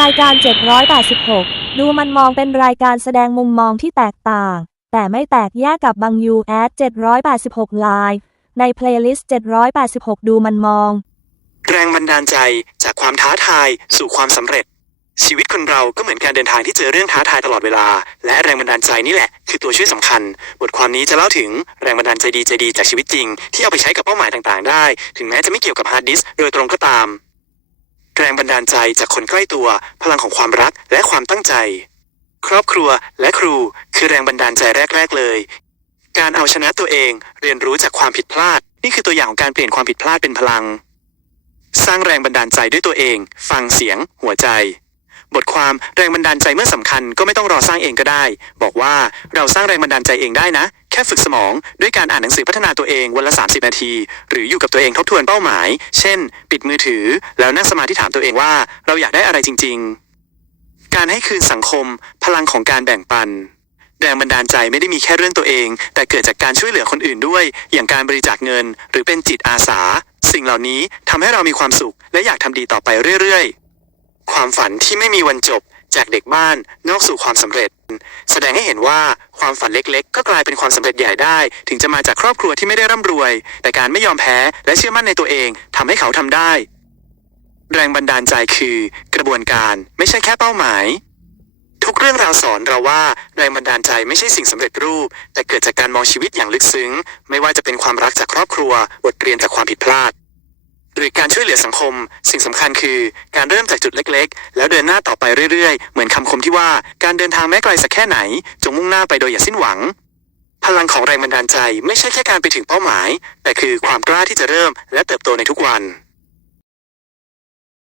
รายการ 786 ดูมันมองเป็นรายการแสดงมุมมองที่แตกต่าง แต่ไม่แตกแยกกับบางยูแอด786ไลน์ในเพลย์ลิสต์ 786 ดูมันมอง แรงบันดาลใจจากความท้าทายสู่ความสำเร็จ ชีวิตคนเราก็เหมือนการเดินทางที่เจอเรื่องท้าทายตลอดเวลา และแรงบันดาลใจนี่แหละ คือตัวช่วยสำคัญ บทความนี้จะเล่าถึงแรงบันดาลใจดีใจดีจากชีวิตจริง ที่เอาไปใช้กับเป้าหมายต่างๆ ได้ ถึงแม้จะไม่เกี่ยวกับฮาร์ดดิสก์โดยตรงก็ตาม แรงบันดาลใจจากคนใกล้ตัว พลังของความรักและความตั้งใจ ครอบครัวและครูคือแรงบันดาลใจแรก ๆ เลย การเอาชนะตัวเองเรียนรู้จากความผิดพลาด นี่คือตัวอย่างของการเปลี่ยนความผิดพลาดเป็นพลัง สร้างแรงบันดาลใจด้วยตัวเอง ฟังเสียง หัวใจ บทความแรงบันดาลใจเมื่อสำคัญก็ไม่ต้องรอสร้างเองก็ได้ บอกว่าเราสร้างแรงบันดาลใจเองได้นะ แค่ฝึกสมอง ด้วยการอ่านหนังสือพัฒนาตัวเองวันละ 30 นาที หรืออยู่กับตัวเองทบทวนเป้าหมาย เช่น ปิดมือถือ แล้วนั่งสมาธิถามตัวเองว่า เราอยากได้อะไรจริง ๆ การให้คืนสังคม พลังของการแบ่งปันแรงบันดาลใจไม่ได้มีแค่เรื่องตัวเอง แต่เกิดจากการช่วยเหลือคนอื่นด้วย อย่างการบริจาคเงิน หรือเป็นจิตอาสา สิ่งเหล่านี้ทำให้เรามีความสุข และอยากทำดีต่อไปเรื่อยๆ ความฝันที่ไม่มีวันจบจากเด็กบ้านนอกสู่ความสำเร็จ แสดงให้เห็นว่าความฝันเล็กๆ ก็กลายเป็นความสำเร็จใหญ่ได้ ถึงจะมาจากครอบครัวที่ไม่ได้ร่ำรวย แต่การไม่ยอมแพ้และเชื่อมั่นในตัวเองทำให้เขาทำได้ แรงบันดาลใจคือ กระบวนการไม่ใช่แค่เป้าหมาย ทุกเรื่องราวสอนเราว่าแรงบันดาลใจไม่ใช่สิ่งสำเร็จรูป แต่เกิดจากการมองชีวิตอย่างลึกซึ้ง ไม่ว่าจะเป็นความรักจากครอบครัวบทเรียนจากความผิดพลาด หรือการช่วยเหลือสังคม สิ่งสำคัญคือการเริ่มจากจุดเล็กๆ แล้วเดินหน้าต่อไปเรื่อยๆ เหมือนคำคมที่ว่าการเดินทางแม้ไกลสักแค่ไหน จงมุ่งหน้าไปโดยอย่าสิ้นหวัง พลังของแรงบันดาลใจไม่ใช่แค่การไปถึงเป้าหมาย แต่คือความกล้าที่จะเริ่มและเติบโตในทุกวัน